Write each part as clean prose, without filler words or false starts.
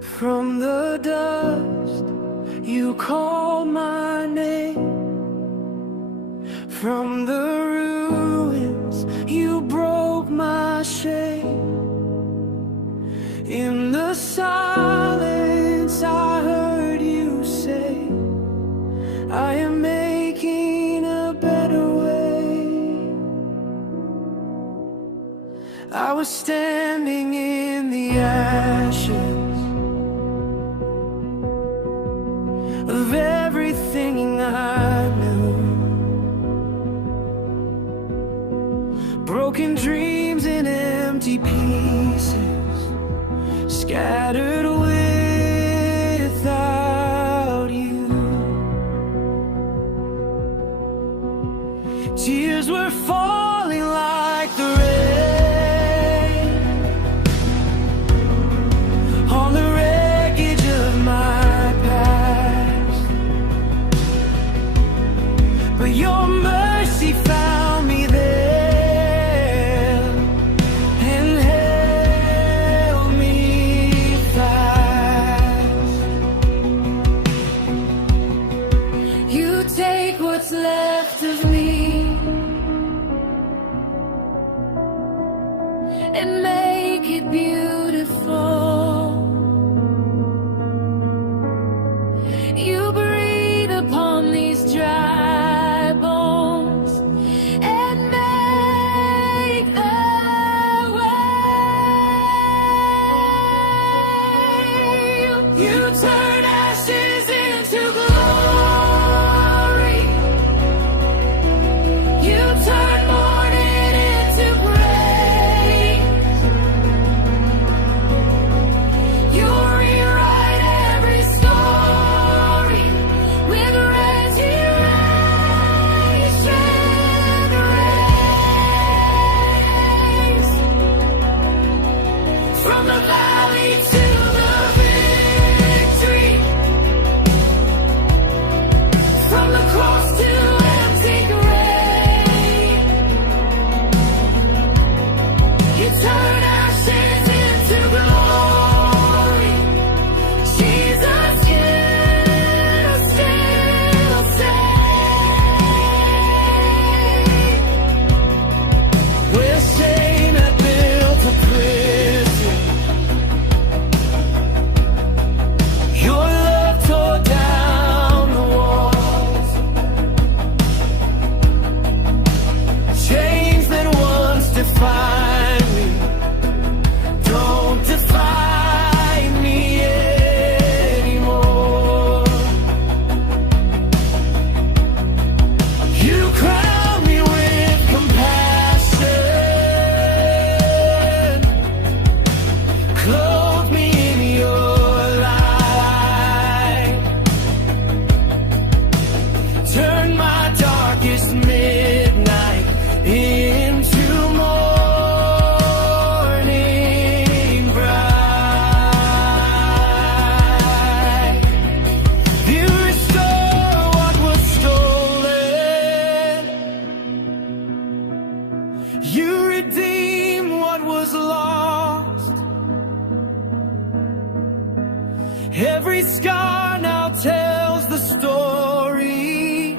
From the dust, you called my name. From the ruins, you broke my shame. In the silence, I heard you say, I am making a better way. I was standing in the ashes of everything I knew. Broken dreams and empty pieces, scattered without you. Tears were falling like the rain on the wreckage of my past, but your mercy found me there and held me fast. You take what's left of me and make it beautiful. You breathe upon these dry bones and make the way. You turn ashes into glory. You turn mourning into praise. You rewrite every story with resurrection rays. From the valley to the victory, from the cross to empty grave, you turn ashes into glory. Jesus, you still save. Where shame had built a prison, your love tore down the walls. Chains that once defined me don't define me anymore. You crown me with compassion, clothe me in your light, turn my darkest midnight into morning bright. You restore what was stolen. You redeem what was lost. Every scar now tells the story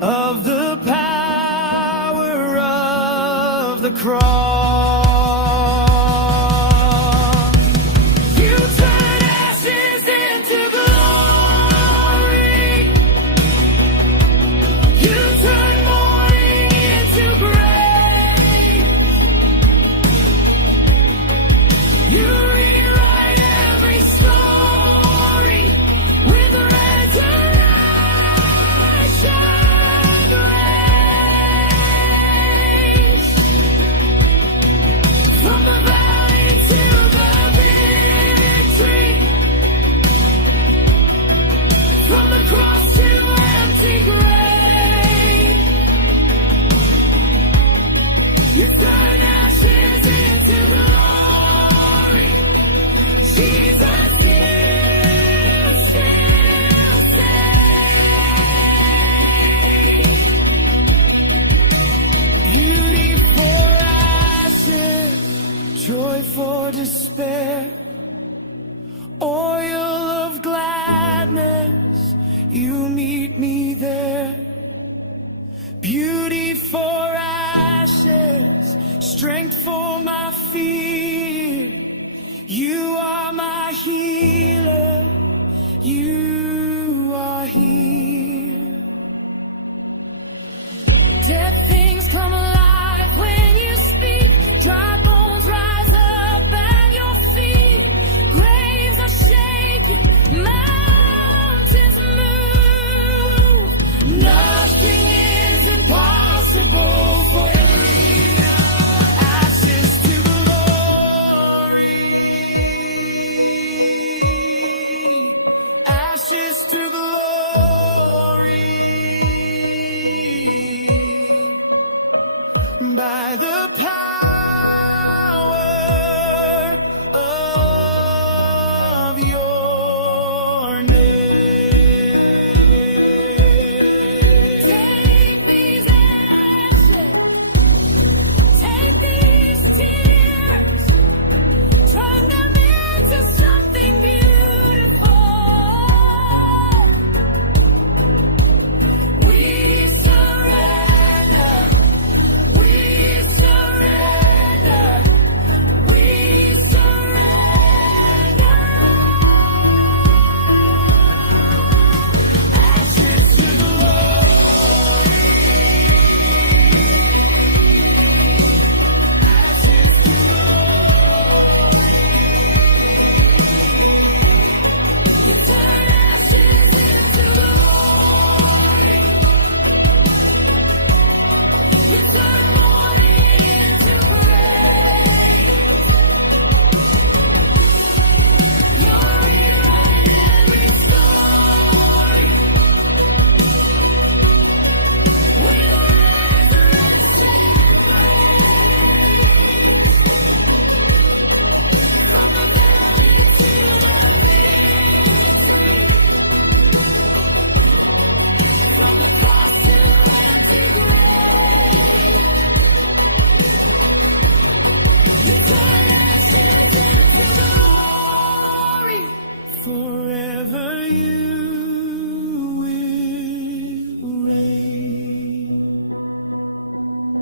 of the power of the cross. You turn ashes into glory. You turn mourning into grace. You rewrite every story with resurrection grace. From the valley to the victory, from the cross to empty grave, you turn ashes into glory. Jesus, you still save. Beauty for ashes, joy for despair. Oh, beauty for ashes, strength for my fear. You are my healer. You